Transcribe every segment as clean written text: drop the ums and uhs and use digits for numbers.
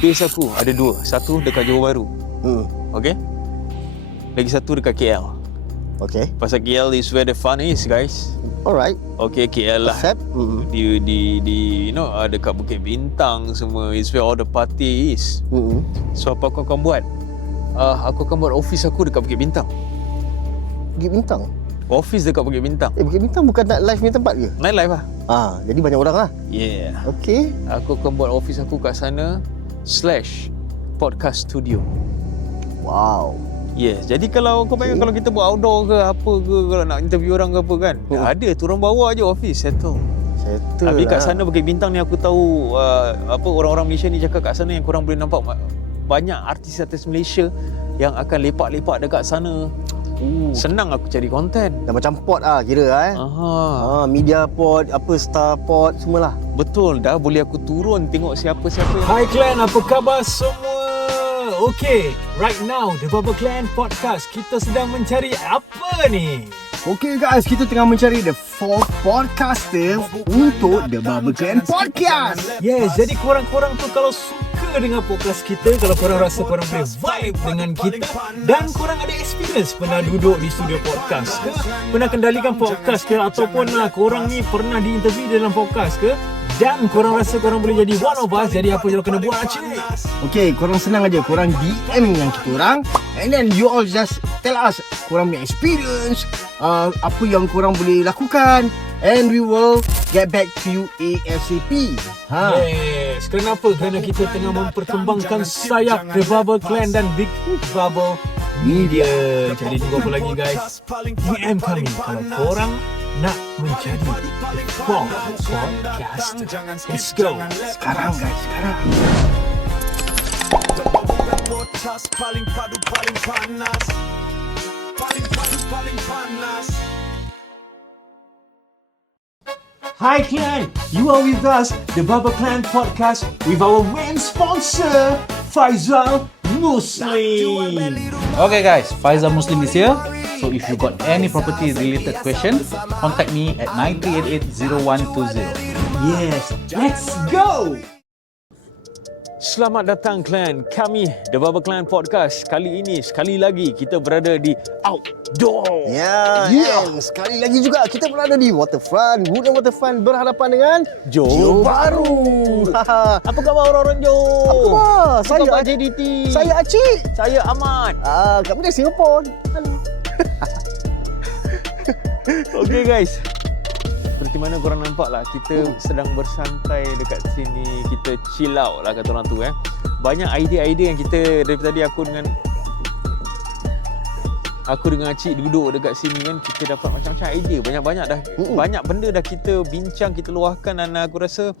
base aku ada dua. Satu dekat Johor Bahru. Okay. Lagi satu dekat KL. Okay. Pasal KL is where the fun is, guys. Alright. Okay, KL lah. Accept. Di dekat Bukit Bintang semua is where all the party is. So apa aku akan buat? Aku akan buat office aku dekat Bukit Bintang. Bukit Bintang? Office dekat Bukit Bintang. Bukit Bintang bukan night live punya tempat ke? Night live lah. Jadi banyak orang lah. Yeah. Okay. Aku akan buat office aku kat sana / podcast studio. Wow. Yes. Jadi kalau kau bayangkan kalau kita buat outdoor ke apa ke, kalau nak interview orang ke apa kan, ada turun bawah je office settle. Tapi kat sana Bukit Bintang ni aku tahu orang-orang Malaysia ni cakap kat sana yang korang boleh nampak banyak artis-artis Malaysia yang akan lepak-lepak dekat sana. Senang aku cari konten. Dah macam pod kira media pod, star pod semualah. Betul, dah boleh aku turun tengok siapa-siapa yang... Hai Clan, apa khabar semua? Okay, right now The Bubble Clan Podcast, kita sedang mencari apa ni? Okay guys, kita tengah mencari the 4th podcaster untuk The Bubble Clan Podcast. Yes, jadi korang-korang tu kalau suka dengan podcast kita, kalau korang rasa korang boleh vibe dengan kita dan korang ada experience pernah duduk di studio podcast ke, pernah kendalikan podcast ke, ataupun korang ni pernah diinterview dalam podcast ke, dan korang rasa korang boleh jadi one of us, jadi apa je lo kena buat cik? Okay, korang senang aja, korang DM dengan kita orang, and then you all just tell us korang punya experience, apa yang korang boleh lakukan, and we will get back to you ASAP. Yes, kenapa? Kerana kita tengah memperkembangkan sayap The Bubble Clan dan Big Bubble Media. Jadi tunggu apa lagi guys? DM kami kalau korang nak menjadi The 4th Podcaster. Let's go. Sekarang guys, sekarang. Hi Clan, you are with us, The Bubble Clan Podcast, with our main sponsor, Faizal Muslim. Okay guys, Faizal Muslim is here. So if you got any property related question, contact me at 9388-0120. Yes, let's go! Selamat datang Clan, kami The Bubble Clan Podcast. Kali ini, sekali lagi kita berada di outdoor. And sekali lagi juga kita berada di waterfront, Woodland Waterfront, berhadapan dengan Johor Bahru. Apa khabar orang-orang Johor? Apa khabar? Apa Saya khabar JDT? Saya Acik. Saya Ahmad. Kami dari Singapura. Hello. Okay guys, seperti mana korang nampak lah, kita sedang bersantai dekat sini. Kita chill out lah kata orang tu Banyak idea-idea yang kita, dari tadi aku dengan Acik duduk dekat sini kan, kita dapat macam-macam idea. Banyak-banyak dah, banyak benda dah kita bincang, kita luahkan. Dan aku rasa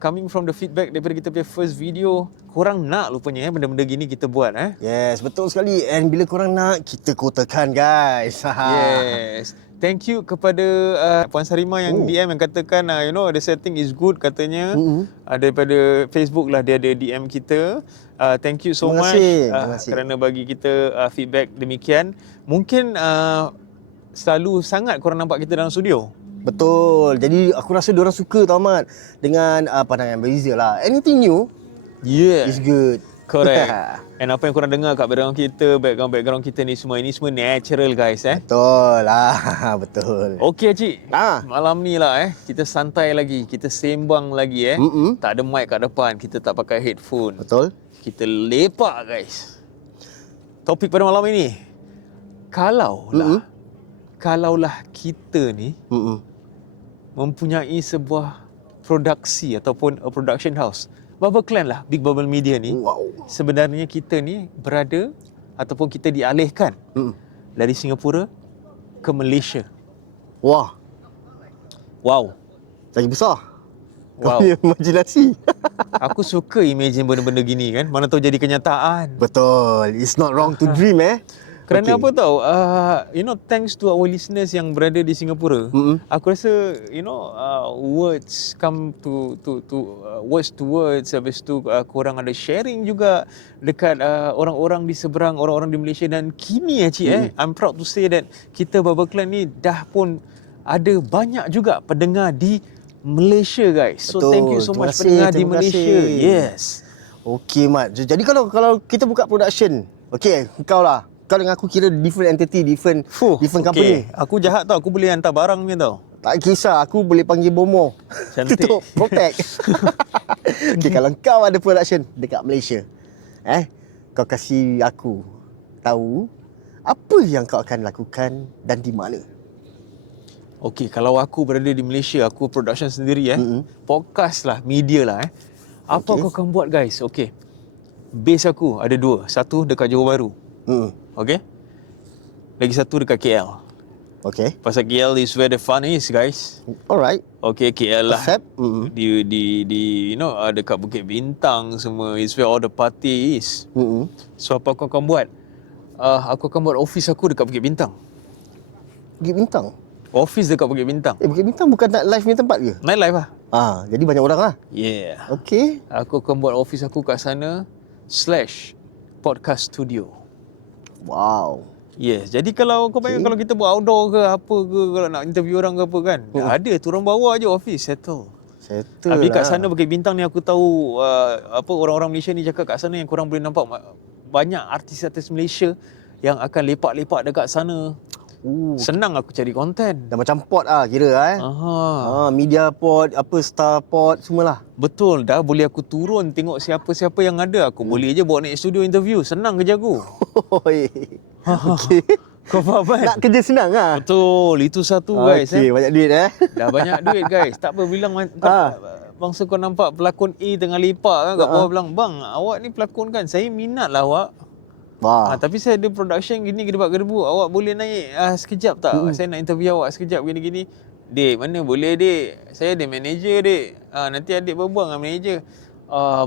coming from the feedback daripada kita punya first video, korang nak rupanya benda-benda gini kita buat Yes, betul sekali. And bila korang nak, kita kotakan guys. Yes. Thank you kepada Puan Sarima yang DM yang katakan the setting is good katanya. Daripada Facebook lah dia ada DM kita. Thank you so much kerana bagi kita feedback demikian. Mungkin selalu sangat korang nampak kita dalam studio. Betul. Jadi aku rasa diorang suka tau Ahmad, dengan pandangan berbeza lah. Anything new is good. Correct. And apa yang korang dengar kat background kita ni semua, ini semua natural guys Betul lah. Betul. Okey Cik, malam ni lah kita santai lagi, kita sembang lagi Tak ada mic kat depan, kita tak pakai headphone. Betul. Kita lepak guys. Topik pada malam ini, kalaulah kita ni mempunyai sebuah produksi ataupun a production house, Bubble Clan lah, Big Bubble Media ni. Sebenarnya kita ni berada ataupun kita dialihkan dari Singapura ke Malaysia. Wow. Lagi besar. Kau punya imajinasi. Aku suka imagine benda-benda gini kan. Mana tahu jadi kenyataan. Betul. It's not wrong to dream Kerana apa tahu, thanks to our listeners yang berada di Singapura, aku rasa, words come to words to words. Habis tu korang ada sharing juga dekat orang-orang di seberang, orang-orang di Malaysia. Dan kini Cik, I'm proud to say that kita Bubble Clan ni dah pun ada banyak juga pendengar di Malaysia guys. So betul. Thank you so much pendengar di Malaysia. Yes. Okey Mat. Jadi kalau kita buka production, okey, kau dengan aku kira different entity, different company. Okay. Aku jahat tau, aku boleh hantar barang ni tau. Tak kisah, aku boleh panggil bomo. Cantik. Untuk protect. Okey, kalau kau ada production dekat Malaysia, kau kasih aku tahu apa yang kau akan lakukan dan di mana. Okey, kalau aku berada di Malaysia, aku production sendiri podcast lah, media lah Apa kau akan buat guys? Okey. Base aku ada 2. Satu dekat Johor Bahru. Okey. Lagi satu dekat KL. Okey. Pasal KL is where the fun is guys. Alright. Okey, KL lah. Accept. Di dekat Bukit Bintang semua is where all the party is. So apa aku akan buat? Aku akan buat office aku dekat Bukit Bintang. Bukit Bintang? Office dekat Bukit Bintang. Bukit Bintang bukan night live punya tempat ke? Night live lah. Jadi banyak orang lah. Yeah. Okey. Aku akan buat office aku kat sana / podcast studio. Wow. Yes. Jadi kalau kau bayang kalau kita buat outdoor ke apa ke, kalau nak interview orang ke apa kan, ada turun bawah je office settle. Habis kat sana Bukit Bintang ni aku tahu orang-orang Malaysia ni cakap kat sana yang korang boleh nampak banyak artis-artis Malaysia yang akan lepak-lepak dekat sana. Senang aku cari konten. Dah macam pod kira media pod, star pod semualah. Betul, dah boleh aku turun tengok siapa-siapa yang ada. Aku boleh je bawa naik studio interview. Senang kerja aku. Okey. Kau faham kan? Nak kerja senang Betul, itu satu guys. Okey, banyak duit Dah banyak duit guys. Tak apa bilang bangsa kau nampak pelakon A tengah lepak kan kat bawah bilang, "Bang, awak ni pelakon kan? Saya minat lah awak." Tapi saya ada production gini gedebak-gedebuk. Awak boleh naik sekejap tak? Saya nak interview awak sekejap gini-gini. Dek, mana boleh dek? Saya ada manager dek. Nanti adik berbual dengan manager.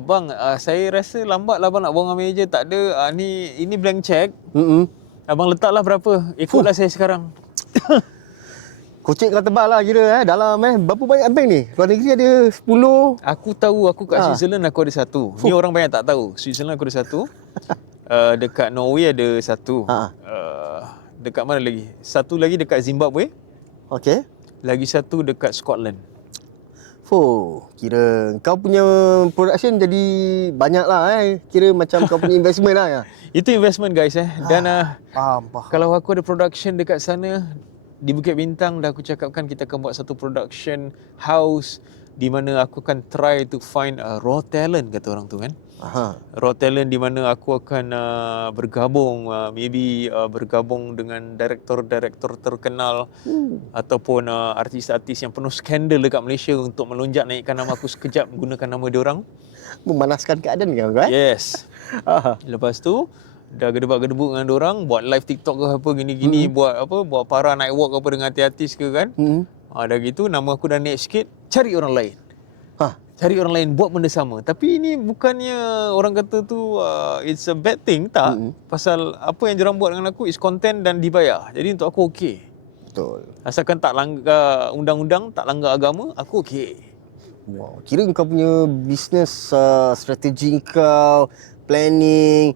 Bang, saya rasa lambat lah bang nak buang dengan manager. Tak ada. Ini blank check. Abang letaklah berapa? Ikutlah saya sekarang. Kocek kau tebal lah kira dalam berapa banyak bank ni? Luar negeri ada 10. Aku tahu aku kat Switzerland aku ada 1. Ni orang banyak tak tahu. Switzerland aku ada 1. Dekat Norway ada 1. Dekat mana lagi? 1 lagi dekat Zimbabwe. Okey. Lagi 1 dekat Scotland. Kira kau punya production jadi banyak lah Kira macam kau punya investment lah Itu investment guys Dan faham. kalau aku ada production dekat sana di Bukit Bintang, dah aku cakapkan kita akan buat satu production house di mana aku akan try to find raw talent kata orang tu kan. Raw talent di mana aku akan bergabung bergabung dengan director-director terkenal ataupun artis-artis yang penuh skandal dekat Malaysia untuk melonjak naikkan nama aku sekejap menggunakan nama diorang. Memanaskan keadaan kan Yes. Lepas tu dah gedebak-gedebuk dengan diorang, buat live TikTok ke apa gini-gini, buat para night walk apa dengan artis ke kan. Dah gitu nama aku dah naik sikit, cari orang lain. Cari orang lain buat benda sama. Tapi ini bukannya orang kata tu it's a bad thing, tak. Pasal apa yang diorang buat dengan aku is content dan dibayar. Jadi untuk aku okey. Betul. Asalkan tak langgar undang-undang, tak langgar agama, aku okey. Wow, kira kau punya business strategi kau, planning,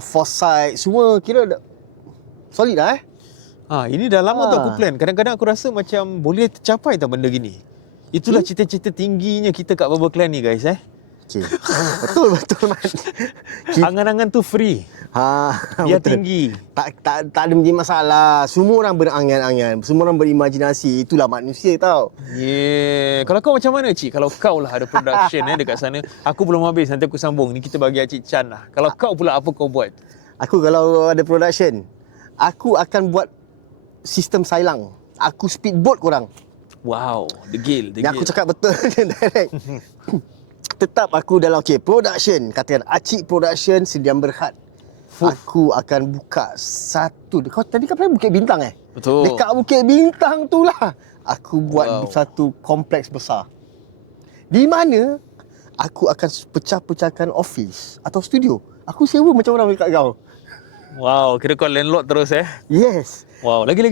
foresight, semua kira solid lah Ini dah lama tu aku plan. Kadang-kadang aku rasa macam boleh tercapai tak benda gini. Itulah cita-cita tingginya kita kat Bubble Clan ni guys Okay. Betul man. Angan-angan tu free. Dia betul. tinggi. Tak ada menjadi masalah. Semua orang berangan-angan, semua orang berimajinasi. Itulah manusia tau. Yeah. Kalau kau macam mana Cik? Kalau kau lah ada production dekat sana. Aku belum habis, nanti aku sambung. Ni kita bagi Cik Chan lah. Kalau kau pula apa kau buat? Aku kalau ada production, aku akan buat sistem sailang. Aku speedboat korang. Wow, degil. Yang aku cakap betul direct. Tetap aku dalam production, katakan Acik Production Sdn Bhd. Aku akan buka satu. Kau tadi kau pernah Bukit Bintang Betul. Dekat Bukit Bintang tu lah aku buat satu kompleks besar. Di mana aku akan pecah-pecahkan office atau studio. Aku sewa macam orang dekat kau. Wow, kira kau landlord terus Yes. Wow, lagi.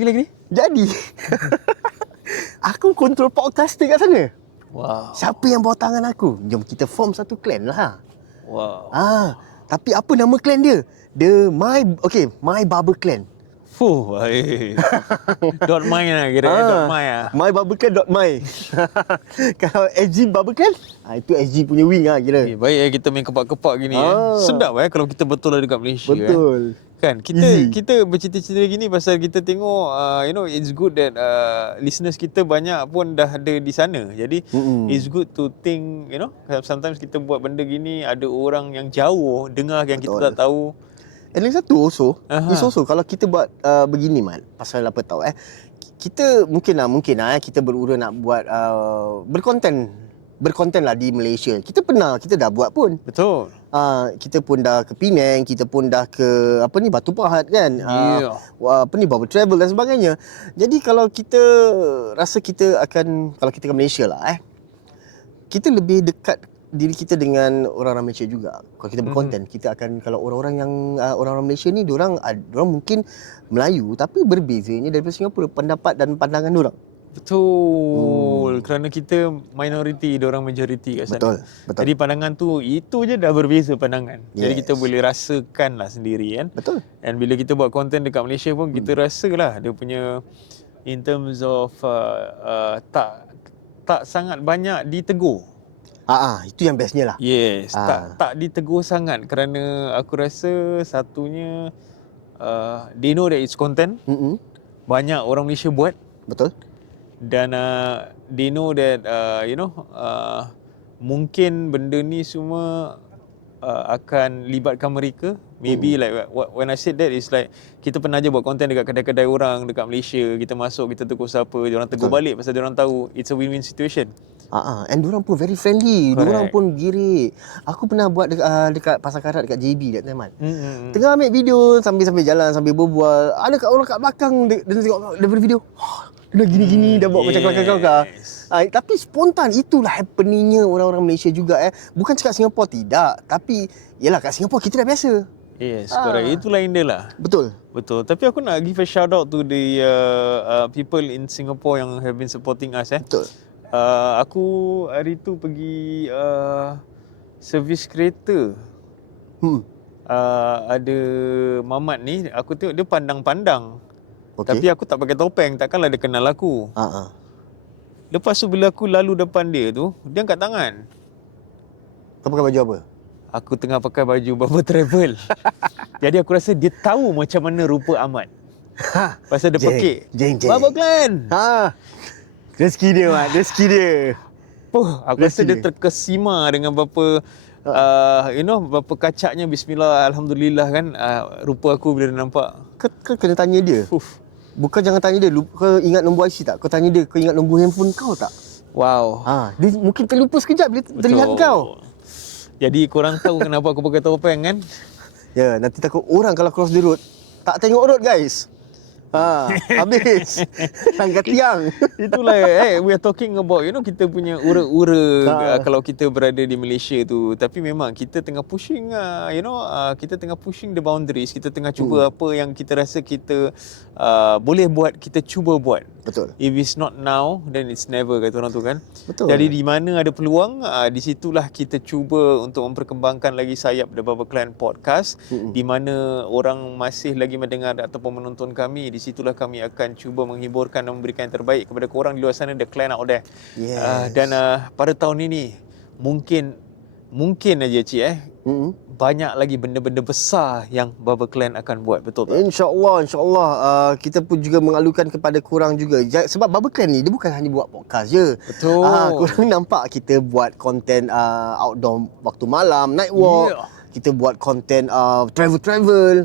Jadi aku kontrol podcaster kat sana. Wow. Siapa yang bawa tangan aku? Jom kita form satu clan lah. Wow. Tapi apa nama clan dia? My Barber Clan. Fuh, dot my lah kira dot my lah. mybarbican.my. Kalau SG Barbican, itu SG punya wing lah kira. Baik kita main kepak-kepak gini Sedap kalau kita betul lah dekat Malaysia. Betul. Kan kita bercita-cita gini pasal kita tengok it's good that listeners kita banyak pun dah ada di sana. Jadi it's good to think, sometimes kita buat benda gini ada orang yang jauh dengar yang kita tak tahu. And lagi satu also, it's also kalau kita buat begini Mat, pasal apa tahu kita mungkin lah kita berura nak buat berkonten lah di Malaysia. Kita dah buat pun. Betul. Kita pun dah ke Penang, kita pun dah ke Batu Pahat kan. Bubble Travel dan sebagainya. Jadi kalau kita rasa kita akan, kalau kita ke Malaysia lah kita lebih dekat diri kita dengan orang-orang Malaysia juga. Kalau kita berkonten, kita akan, kalau orang-orang yang orang-orang Malaysia ni diorang mungkin Melayu tapi berbezanya daripada Singapura pendapat dan pandangan diorang. Betul. Kerana kita minoriti, diorang majoriti kat sana. Betul. Jadi pandangan tu itu je dah berbeza pandangan. Jadi Yes. kita boleh rasakan lah sendiri kan. Betul. And bila kita buat konten dekat Malaysia pun kita rasalah dia punya in terms of tak sangat banyak ditegur. Itu yang bestnya lah. Yes, tak ditegur sangat kerana aku rasa satunya they know that it's content. Banyak orang Malaysia buat. Betul. Dan they know that mungkin benda ni semua akan libatkan mereka. Maybe like when I said that is like kita pernah je buat konten dekat kedai-kedai orang dekat Malaysia. Kita masuk, kita tegur siapa, diorang tegur balik pasal diorang tahu it's a win-win situation. And diorang pun very friendly. Correct. Diorang pun girik. Aku pernah buat dekat Pasar Karat dekat JB that time kan. Tengah ambil video sambil jalan, sambil berbual. Ada kat orang kat belakang dia tengok daripada video. Dia dah gini-gini, dah buat macam kelakar-kelakar. Tapi spontan, itulah happeningnya orang-orang Malaysia juga Bukan cakap Singapura tidak, tapi yalah kat Singapura kita dah biasa. Yes, correct. Itu lain dia lah. Betul. Tapi aku nak give a shout out to the people in Singapore yang have been supporting us Betul. Aku hari tu pergi servis kereta. Ada mamat ni, aku tengok dia pandang-pandang. Tapi aku tak pakai topeng, takkanlah dia kenal aku. Lepas tu bila aku lalu depan dia tu, dia angkat tangan. Kau pakai baju apa? Aku tengah pakai baju Bubble Travel. Jadi aku rasa dia tahu macam mana rupa Ahmad. Pasal dia pekik. Bubble Clan. Rezeki dia Mat, rezeki dia. Aku rasa dia terkesima dengan berapa berapa kacaknya bismillah, alhamdulillah kan rupa aku bila dia nampak. Kau kena tanya dia. Bukan jangan tanya dia, kau ingat nombor IC tak? Kau tanya dia, kau ingat nombor handphone kau tak? Wow. Dia mungkin terlupa sekejap bila terlihat kau. Jadi korang tahu kenapa aku pakai topeng kan? Ya, nanti takut orang kalau cross the road tak tengok road guys. Habis. Tangga tiang. Itulah we are talking about kita punya ura-ura kalau kita berada di Malaysia tu. Tapi memang kita tengah pushing kita tengah pushing the boundaries. Kita tengah cuba apa yang kita rasa kita boleh buat, kita cuba buat. Betul. If it's not now, then it's never, kata orang tu kan. Betul. Jadi di mana ada peluang, di situlah kita cuba untuk memperkembangkan lagi sayap The Bubble Clan Podcast. Di mana orang masih lagi mendengar ataupun menonton kami, di situlah kami akan cuba menghiburkan dan memberikan yang terbaik kepada korang di luar sana, the clan out there. Yes. Dan pada tahun ini mungkin aja Cik banyak lagi benda-benda besar yang Bubble Clan akan buat, betul tak? InsyaAllah kita pun juga mengalukan kepada korang juga. Sebab Bubble Clan ni dia bukan hanya buat podcast je. Betul. Korang nampak kita buat konten outdoor waktu malam, night walk. Kita buat konten travel.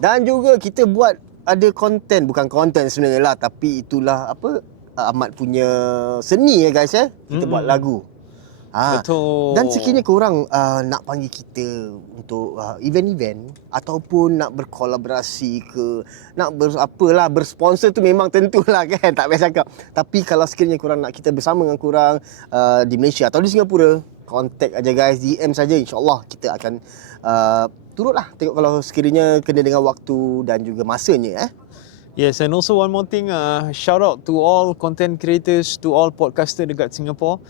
Dan juga kita buat ada konten, bukan konten sebenarnya lah, tapi itulah Ahmad punya seni guys Kita buat lagu. Betul. Dan sekiranya korang nak panggil kita untuk event-event ataupun nak berkolaborasi ke, nak bersponsor tu memang tentulah kan, tak payah cakap. Tapi kalau sekiranya korang nak kita bersama dengan korang di Malaysia atau di Singapura, contact aja guys, DM saja, insyaAllah kita akan turutlah tengok kalau sekiranya kena dengan waktu dan juga masanya Yes, and also one more thing, shout out to all content creators, to all podcaster dekat Singapore.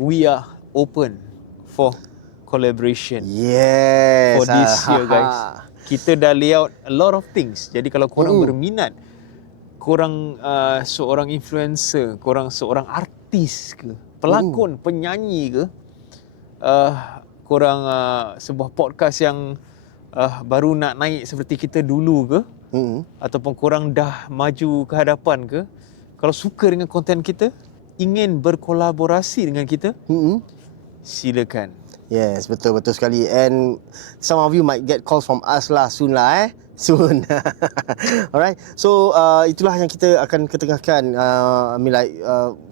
We are open for collaboration. Yes. For this year guys. kita dah layout a lot of things. Jadi kalau korang berminat, korang seorang influencer, korang seorang artis ke, pelakon, penyanyi ke, korang sebuah podcast yang baru nak naik seperti kita dulu ke, ataupun korang dah maju ke hadapan ke, kalau suka dengan konten kita, ingin berkolaborasi dengan kita, silakan. Yes, betul sekali. And some of you might get calls from us lah soon lah soon. Alright. So itulah yang kita akan ketengahkan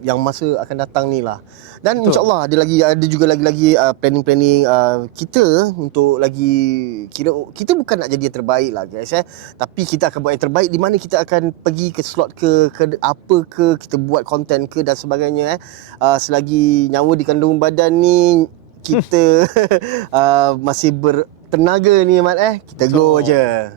yang masa akan datang ni lah. Dan insya-Allah ada juga lagi planning kita untuk lagi kita bukan nak jadi yang terbaik lah guys tapi kita akan buat yang terbaik di mana kita akan pergi ke slot ke apa ke, kita buat konten ke dan sebagainya selagi nyawa di kandungan badan ni kita masih bertenaga ni Ahmad kita go je.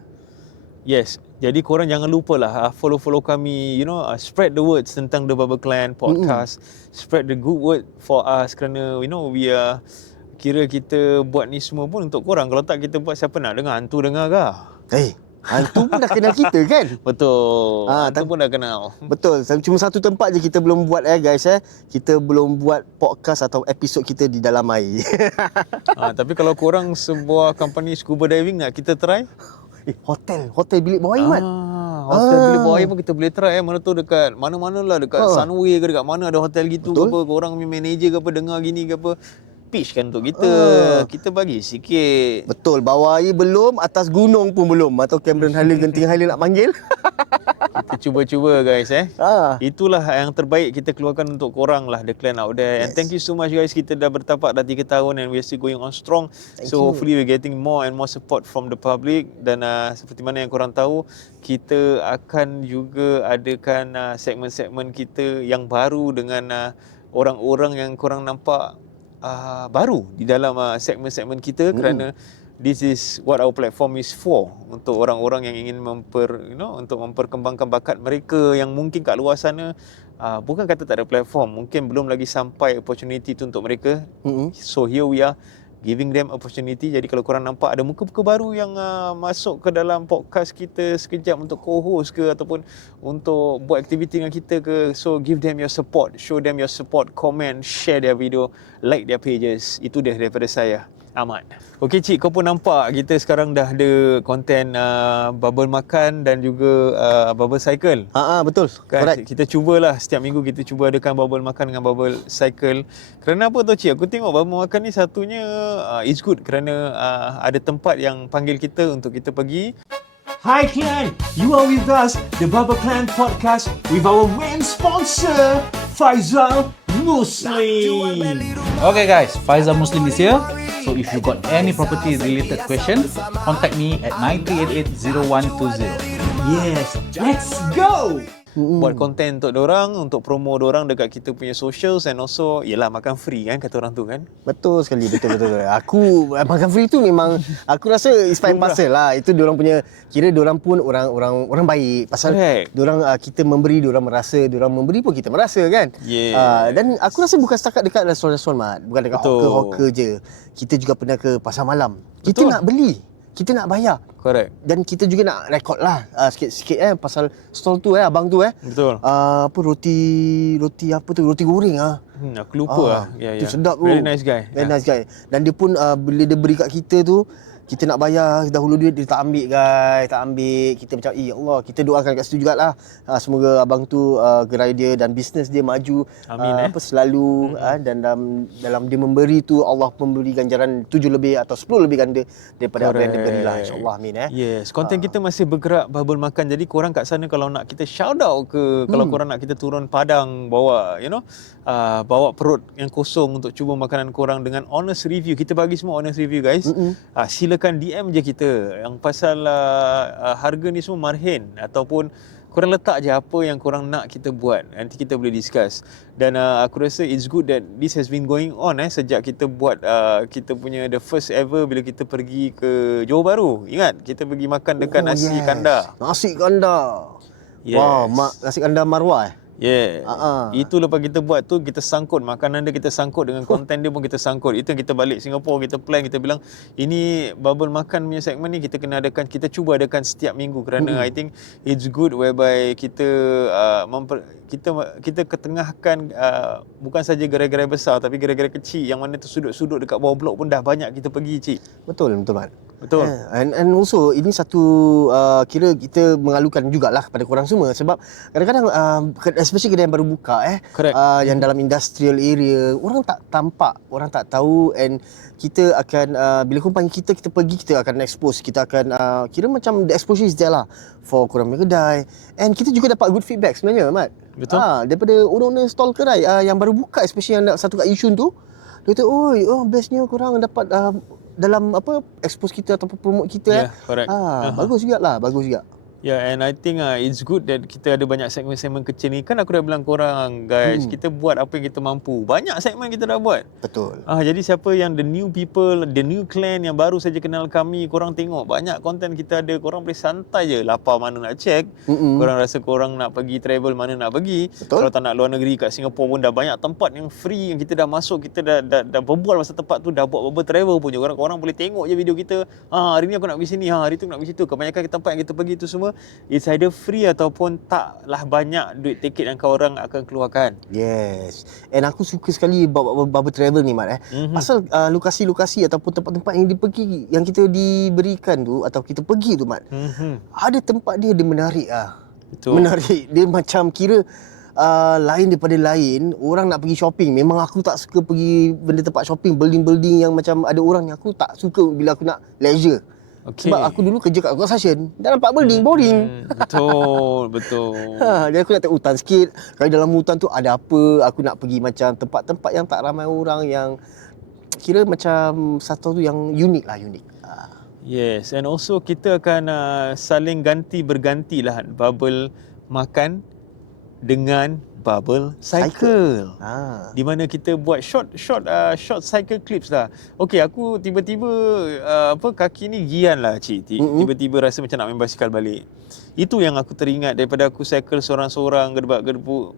Yes. Jadi korang jangan lupa lah follow kami, spread the words tentang The Bubble Clan podcast. Spread the good word for us kerana we are, kira kita buat ni semua pun untuk korang. Kalau tak kita buat, siapa nak dengar? Hantu dengar ke? Hantu pun dah kenal kita kan? Betul. Hantu pun dah kenal. Betul. Cuma satu tempat je kita belum buat guys Kita belum buat podcast atau episod kita di dalam air. Tapi kalau korang sebuah company scuba diving nak kita try? Hotel bilik bawah air Mat. Hotel bilik bawah air pun kita boleh try Mana tu dekat mana-mana lah, dekat Sunway ke dekat mana ada hotel gitu. Betul. Ke apa, korang punya manager ke apa dengar gini ke apa, pitch kan untuk kita. Kita bagi sikit. Betul, bawah air belum, atas gunung pun belum. Atau Cameron Highland, Genting Highland nak panggil. Kita cuba-cuba guys Itulah yang terbaik kita keluarkan untuk korang lah, the clan out there. And thank you so much guys. Kita dah bertapak dah 3 tahun and we're still going on strong. Hopefully we're getting more and more support from the public. Dan seperti mana yang korang tahu, kita akan juga adakan segmen-segmen kita yang baru dengan orang-orang yang korang nampak baru di dalam segmen-segmen kita kerana this is what our platform is for, untuk orang-orang yang ingin untuk memperkembangkan bakat mereka yang mungkin kat luar sana bukan kata tak ada platform, mungkin belum lagi sampai opportunity tu untuk mereka. So here we are giving them opportunity. Jadi kalau korang nampak ada muka-muka baru yang masuk ke dalam podcast kita sekejap untuk co-host ke ataupun untuk buat aktiviti dengan kita ke, so give them your support, show them your support, comment, share their video, like their pages. Itu dia daripada saya, Ahmad. Okey Cik, kau pun nampak kita sekarang dah ada konten bubble makan dan juga bubble cycle. Betul. Kan, correct. kita cubalah setiap minggu kita cuba adakan bubble makan dengan bubble cycle. Kerana apa tau Cik? Aku tengok bubble makan ni satunya is good kerana ada tempat yang panggil kita untuk kita pergi. Hi Clan, you are with us, the Bubble Clan podcast with our main sponsor, Faizal Muslim. Okay guys, Faizal Muslim is here. So if you got any property related question, contact me at 93880120. Yes, let's go! Buat konten untuk dorang, untuk promo dorang dekat kita punya socials, and also yelah makan free kan kata orang tu kan. Betul sekali, betul. Aku makan free tu memang aku rasa is fine pasal lah. Itu diorang punya, kira diorang pun orang baik. Pasal diorang kita memberi, diorang merasa, diorang memberi pun kita merasa kan. Dan aku rasa bukan setakat dekat restoran-restoran Mat, bukan dekat hawker je. Kita juga pernah ke pasar malam. Kita nak beli, kita nak bayar. Correct. Dan kita juga nak rekod lah sikit-sikit pasal stall tu abang tu Betul. apa roti apa tu, roti goreng aku lupa tu sedap tu. Very nice guy. Nice guy. Dan dia pun bila dia beri kat kita tu, kita nak bayar dahulu duit, dia tak ambil guys, tak ambil. Kita macam ya Allah, kita doakan kat situ jugalah. Semoga abang tu gerai dia dan bisnes dia maju. Amin. Selalu dan dalam dia memberi tu, Allah memberi ganjaran 7 lebih atau 10 lebih ganda daripada apa yang dia berilah, insya-Allah. Amin. Yes, konten kita masih bergerak bubble makan. Jadi korang kat sana kalau nak kita shout out ke, kalau korang nak kita turun padang bawa bawa perut yang kosong untuk cuba makanan korang dengan honest review, kita bagi semua honest review guys. Silakan DM je kita yang pasal harga ni semua marhin, ataupun korang letak je apa yang korang nak kita buat, nanti kita boleh discuss. Dan aku rasa it's good that this has been going on sejak kita buat kita punya the first ever bila kita pergi ke Johor Bahru. Ingat kita pergi makan dekat nasi kandar. Nasi kandar. Yes. Wah, nasi kandar Marwah Yeah. Ah. Itu lepas kita buat tu, kita sangkut makanan dia, kita sangkut dengan konten dia pun kita sangkut. Itu yang kita balik Singapura, kita plan, kita bilang ini bubble makan punya segmen ni kita kena adakan, kita cuba adakan setiap minggu kerana I think it's good whereby kita kita ketengahkan bukan saja gerai-gerai besar tapi gerai-gerai kecil yang mana tu sudut-sudut dekat bawah blok pun dah banyak kita pergi, cik. Betul Mat. Betul. And also ini satu kira kita mengalukan jugalah kepada korang semua sebab kadang-kadang especially kedai yang baru buka Correct. yang dalam industrial area, orang tak tampak, orang tak tahu, and kita akan bila korang panggil kita pergi, kita akan expose, kita akan kira macam the exposure is there lah for korang punya kedai, and kita juga dapat good feedback sebenarnya, Mat. Betul. Daripada owner-owner stall kedai yang baru buka, especially yang satu kat Yishun tu, dia kata, bestnya korang dapat dalam expose kita ataupun promote kita. Yeah, correct. Bagus juga. Yeah, and I think it's good that kita ada banyak segmen-segmen kecil ni. Kan aku dah bilang korang, guys, kita buat apa yang kita mampu. Banyak segmen kita dah buat. Betul. Jadi siapa yang the new people, the new clan yang baru saja kenal kami, korang tengok banyak konten kita ada. Korang boleh santai je, lapar mana nak check. Korang rasa korang nak pergi travel mana nak pergi. Betul. Kalau tak nak luar negeri, kat Singapura pun dah banyak tempat yang free yang kita dah masuk. Kita dah berbual pasal tempat tu, dah buat beberapa travel pun je. Korang boleh tengok je video kita. Hari ni aku nak pergi sini, hari tu nak pergi situ. Kebanyakan tempat yang kita pergi tu semua it's either free ataupun taklah banyak duit tiket yang kau orang akan keluarkan. Yes. And aku suka sekali bubble travel ni, Mat. Pasal lokasi-lokasi ataupun tempat-tempat yang dipergi, yang kita diberikan tu atau kita pergi tu, Mat. Ada tempat dia menarik Betul. Menarik. Dia macam kira lain daripada lain. Orang nak pergi shopping, memang aku tak suka pergi benda tempat shopping, building-building yang macam ada orang, yang aku tak suka bila aku nak leisure. Okay. Sebab aku dulu kerja kat construction, dah nampak building, boring. Betul. Jadi aku nak tengok hutan sikit. Kalau dalam hutan tu ada apa, aku nak pergi macam tempat-tempat yang tak ramai orang, yang kira macam satu tu yang unik. Yes, and also kita akan saling bergantilah bubble makan dengan bubble cycle. Di mana kita buat short cycle clips lah. Okey, aku tiba-tiba kaki ni gian lah, cik. Tiba-tiba rasa macam nak main basikal balik. Itu yang aku teringat daripada aku cycle seorang-seorang, gedebak-gedebuk,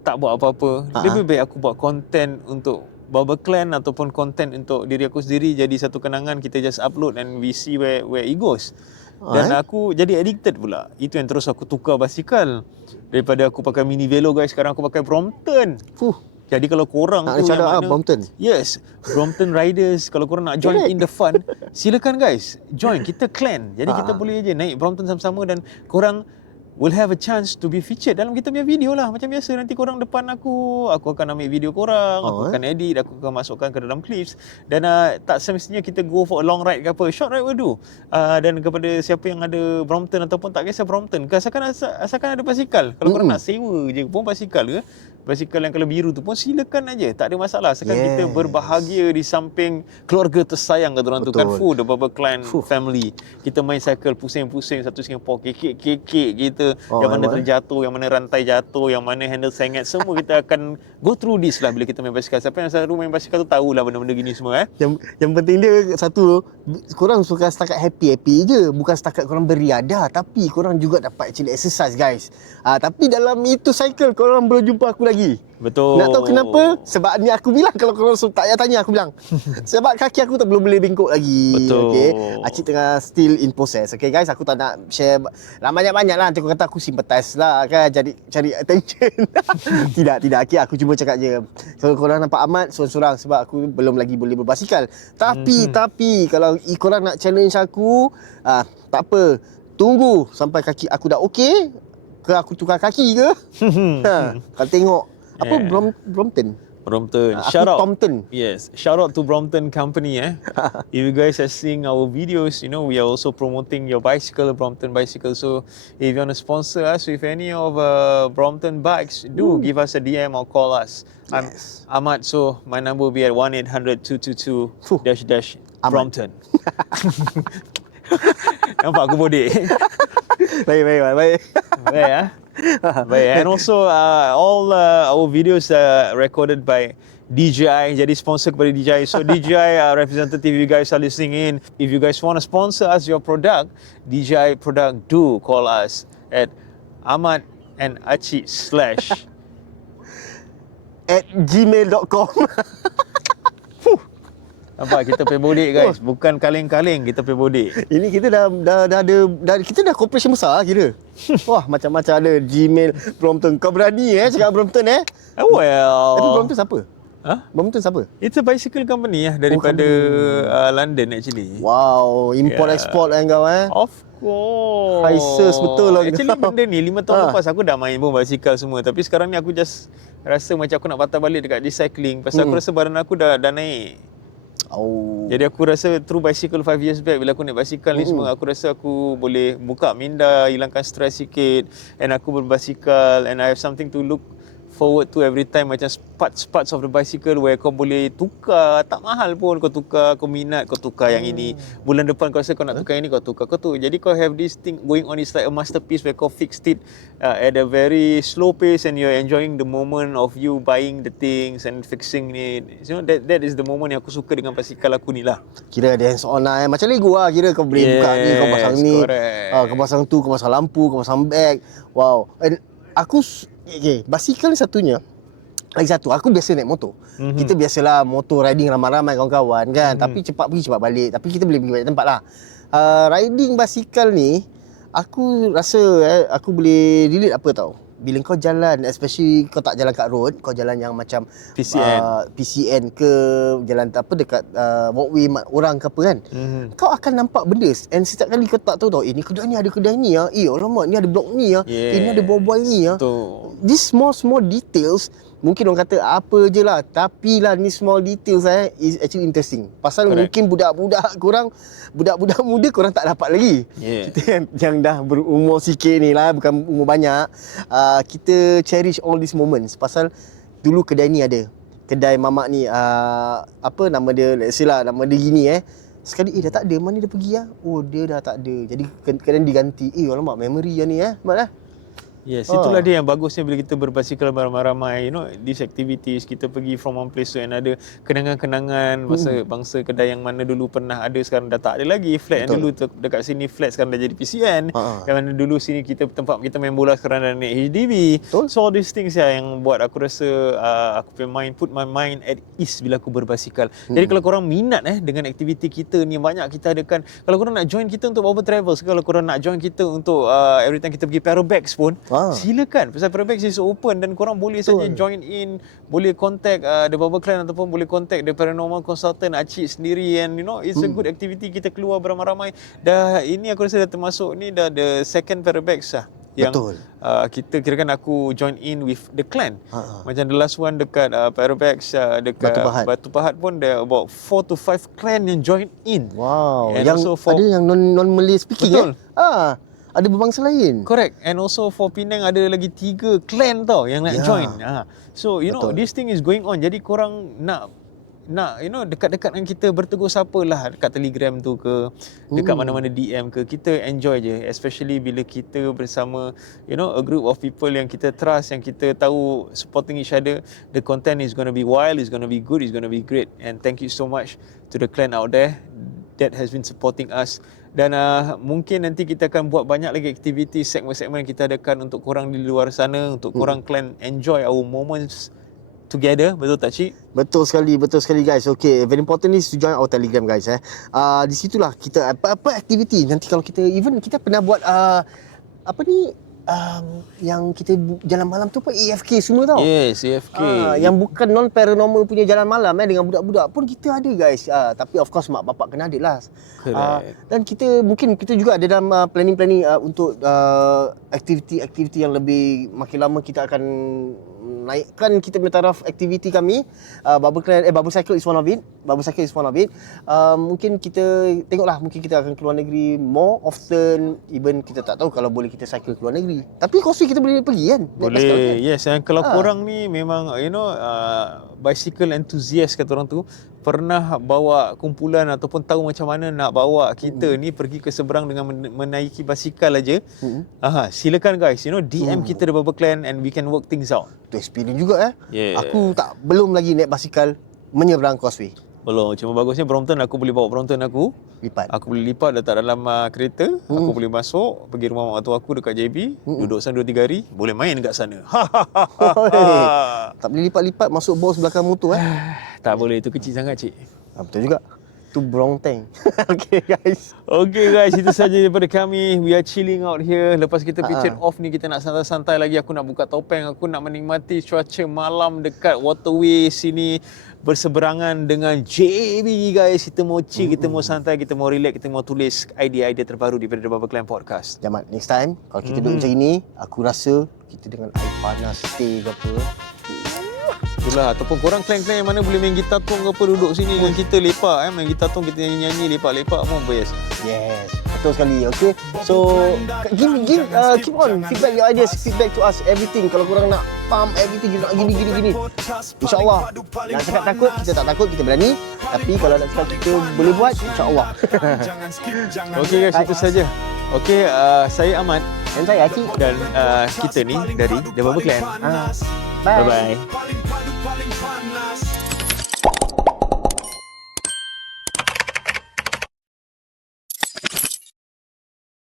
tak buat apa-apa. Lebih baik aku buat konten untuk Bubble Clan ataupun konten untuk diri aku sendiri, jadi satu kenangan, kita just upload and we see where it goes. Dan aku jadi addicted pula. Itu yang terus aku tukar basikal. Daripada aku pakai mini velo, guys, sekarang aku pakai Brompton. Jadi kalau korang nak tu yang mana, Brompton. Yes, Brompton Riders, kalau korang nak join in the fun, silakan guys, join. Kita clan. Jadi kita boleh je naik Brompton sama-sama dan korang will have a chance to be featured dalam kita punya video lah. Macam biasa, nanti korang depan aku akan ambil video korang, aku akan edit, aku akan masukkan ke dalam clips. Dan tak semestinya kita go for a long ride ke apa, short ride will do. Dan kepada siapa yang ada Brompton ataupun tak kisah Brompton, asalkan ada basikal. Kalau korang nak sewa je pun basikal ke, basikal yang colour biru tu pun silakan aja, tak ada masalah. Asalkan kita berbahagia di samping keluarga tersayang kata orang tu kan, the Bubble Clan family. Kita main cycle pusing-pusing satu Singapore, kekek kita, yang mana terjatuh, yang mana rantai jatuh, yang mana handle senget, semua kita akan go through this lah bila kita main basikal. Siapa yang selalu main basikal tu tahulah benda-benda gini semua. Yang penting dia satu, korang suka setakat happy je, bukan setakat korang beriadah, tapi korang juga dapat actually exercise, guys. Tapi dalam itu cycle korang belum jumpa aku lagi. Betul. Nak tahu kenapa? Sebab ni aku bilang, kalau korang tak payah tanya, aku bilang sebab kaki aku tak belum boleh bengkok lagi. Betul. Okay, Acik tengah still in process. Okay guys, aku tak nak share banyak-banyak lah. Nanti kau kata aku sympathize lah kan, cari attention. Tidak. Okay, aku cuma cakap je, kalau korang nampak Ahmad seorang-seorang, sebab aku belum lagi boleh berbasikal. Tapi kalau korang nak challenge aku, tak apa, tunggu sampai kaki aku dah okay ke, aku tukar kaki ke. Kau tengok apa Brompton. Shout out. Brompton. Yes, shout out to Brompton Company. If you guys are seeing our videos, we are also promoting your bicycle, Brompton bicycle. So if you want to sponsor us with any of Brompton bikes, do give us a DM or call us. Yes. I'm Ahmad, so my number will be at 1-800-222-Brompton. Nampak aku bodek. Baik. Baik. And also all our videos are recorded by DJI. Jadi sponsor kepada DJI. So DJI representative, you guys are listening in, if you guys want to sponsor us your product, DJI product, do call us at Ahmad and Acik / @gmail.com. Nampak kita pay bodek guys. Bukan kaleng-kaleng, kita pay bodek. Ini kita dah ada kita dah corporation besar kira. Wah, macam-macam ada Gmail, Brompton. Kau berani cakap Brompton Tapi Well, Brompton siapa? Huh? Brompton siapa? It's a bicycle company daripada London actually. Wow, import Yeah. export kan kau Of course. Prices betul lah Actually kau. benda ni 5 tahun lepas aku dah main pun basikal semua. Tapi sekarang ni aku just rasa macam aku nak patah balik dekat recycling. Pasal aku rasa badan aku dah naik. Oh. Jadi aku rasa through bicycle 5 years back, bila aku naik basikal ni semua, aku rasa aku boleh buka minda, hilangkan stres sikit, and aku berbasikal and I have something to look forward to every time, macam parts of the bicycle where kau boleh tukar, tak mahal pun kau tukar, kau minat kau tukar yang ini, bulan depan kau rasa kau nak tukar yang ini, kau tukar, kau tu. Jadi kau have this thing going on, it's like a masterpiece where kau fixed it at a very slow pace and you're enjoying the moment of you buying the things and fixing it. You know, that is the moment yang aku suka dengan basikal aku ni lah. Kira ada hands on lah macam Lego lah. Kira kau boleh buka ni, kau pasang ni, kau pasang tu, kau pasang lampu, kau pasang bag. Wow. And aku basikal ni satunya. Lagi satu, aku biasa naik motor. Kita biasalah motor riding ramai-ramai kawan-kawan kan. Tapi cepat pergi cepat balik. Tapi kita boleh pergi banyak tempat lah. Riding basikal ni, aku rasa aku boleh relate apa tau. Bila kau jalan, especially kau tak jalan kat road, kau jalan yang macam PCN ke jalan apa dekat walkway orang ke apa kan, kau akan nampak benda. And setiap kali kau tak tahu tau, ni kedai ni ada kedai ni alamak, ni ada blok ni ni ada buah-buah ni These small details, mungkin orang kata apa je lah, tapi lah ni small details is actually interesting. Pasal mungkin budak-budak muda korang tak dapat lagi. Kita yang dah berumur sikit ni lah, bukan umur banyak, kita cherish all these moments. Pasal dulu kedai ni ada, kedai mamak ni, apa nama dia, let's say lah nama dia gini sekali dah tak ada, mana dia pergi oh dia dah tak ada, jadi kena diganti. Alamak, memory yang ni Mat lah. Yes, itulah dia yang bagusnya bila kita berbasikal beramai-ramai. You know, these activities, kita pergi from one place to another. Kenangan-kenangan bangsa kedai yang mana dulu pernah ada, sekarang dah tak ada lagi. Flat yang dulu dekat sini flat, sekarang dah jadi PCN. Yang mana dulu sini tempat kita main bola, sekarang dah naik HDB. So all these things yang buat aku rasa aku put my mind at ease bila aku berbasikal. Jadi kalau korang minat dengan aktiviti kita ni, banyak kita adakan. Kalau korang nak join kita untuk Bubble Travels, kalau korang nak join kita untuk every time kita pergi Parabags pun, silakan. Pasal Parabags is open dan korang boleh saja join in, boleh contact the Bubble Clan ataupun boleh contact the paranormal consultant Acik sendiri, and you know, it's a good activity. Kita keluar beramai-ramai. Dah ini aku rasa dah termasuk ni dah the second Parabags lah yang kita kirakan aku join in with the clan. Macam the last one dekat Parabags dekat Batu Pahat pun there about 4 to 5 clan yang join in. Wow. And yang ada yang non Malay speaking. Ada berbangsa lain. Correct. And also for Penang ada lagi 3 clan tau yang nak join. So you know, this thing is going on. Jadi korang nak you know, dekat-dekat dengan kita, bertegur sapa lah dekat Telegram tu ke, dekat mana-mana DM ke, kita enjoy je, especially bila kita bersama, you know, a group of people yang kita trust, yang kita tahu supporting each other. The content is going to be wild, it's going to be good, it's going to be great. And thank you so much to the clan out there that has been supporting us. Dan mungkin nanti kita akan buat banyak lagi aktiviti, segmen-segmen yang kita adakan untuk korang di luar sana, untuk korang clan enjoy our moments together. Betul tak, Cik? Betul sekali guys. Okay, very important is to join our Telegram guys. Di situlah kita apa aktiviti nanti, kalau kita even kita pernah buat apa ni, yang kita jalan malam tu apa, AFK semua tau. Yes, AFK. Yang bukan non paranormal punya jalan malam dengan budak-budak pun kita ada guys. Tapi of course mak bapak kena ada lah. Dan kita mungkin kita juga ada dalam planning untuk aktiviti-aktiviti yang lebih makin lama kita akan naikkan kita punya taraf aktiviti kami. Bubble Cycle is one of it. Mungkin kita tengoklah, mungkin kita akan keluar negeri more often. Even kita tak tahu kalau boleh kita cycle keluar negeri. Tapi causeway kita boleh pergi kan? Boleh. Yes, and kalau korang ni memang you know bicycle enthusiast kata orang tu, pernah bawa kumpulan ataupun tahu macam mana nak bawa kita ni pergi ke seberang dengan menaiki basikal aja, silakan guys, you know, DM kita The Bubble Clan and we can work things out. Itu experience juga Aku belum lagi naik basikal menyeberang causeway. Belum, cuma bagusnya Brompton aku boleh bawa Brompton aku. Lipat. Aku boleh lipat letak dalam kereta, aku boleh masuk pergi rumah mak mertua aku dekat JB, duduk sana 2-3 hari, boleh main kat sana. Tak boleh lipat-lipat masuk bos belakang motor Tak boleh, itu kecil sangat cik. Betul juga. Tu bronteng. Okay guys. Okay guys, itu saja daripada kami. We are chilling out here. Lepas kita picture off ni, kita nak santai-santai lagi. Aku nak buka topeng, aku nak menikmati cuaca malam dekat waterway sini berseberangan dengan JB guys. Kita mau chill, kita mau santai, kita mau relax, kita mau tulis idea-idea terbaru daripada The Baba Clan Podcast. Jamat, next time kalau kita duduk macam ini, aku rasa kita dengan air panas stay ke apa. Itulah, ataupun korang clan-clan yang mana boleh main gitar tong ke apa, duduk sini dengan kita lepak main gitar tong, kita nyanyi-nyanyi, lepak-lepak pun best. Yes, betul sekali. Okay, so keep on feedback your ideas, feedback to us everything. Kalau korang nak pump everything, you nak gini. InsyaAllah. Nak cakap takut, kita tak takut, kita berani. Tapi kalau nak cakap kita boleh buat, InsyaAllah. Okay guys, itu saja. Okay, saya Ahmad Dan saya Aki. dan kita ni dari The Baba Clan. Bye. Bye-bye.